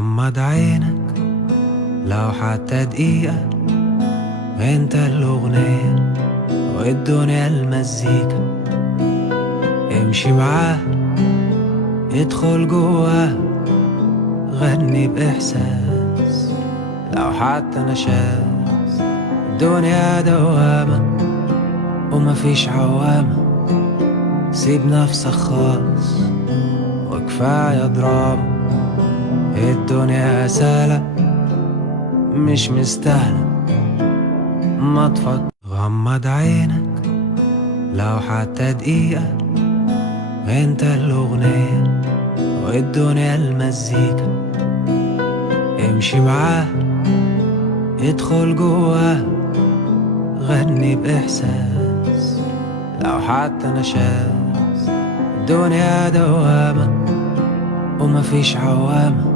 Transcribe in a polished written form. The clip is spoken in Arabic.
غمض عينك لو حتى دقيقة، انت الأغنية والدنيا المزيكا. امشي معاه، ادخل جواه، غني بإحساس لو حتى نشاز. الدنيا دوامة ومفيش عوامة، سيب نفسك خالص وكفاية دراما. الدنيا سهلة مش مستاهلة، ما تفكر. غمض عينك لو حتى دقيقة، انت الأغنية والدنيا المزيكا. امشي معاه، ادخل جواه، غني بإحساس لو حتى نشاز. الدنيا دوامة ومفيش عوامة،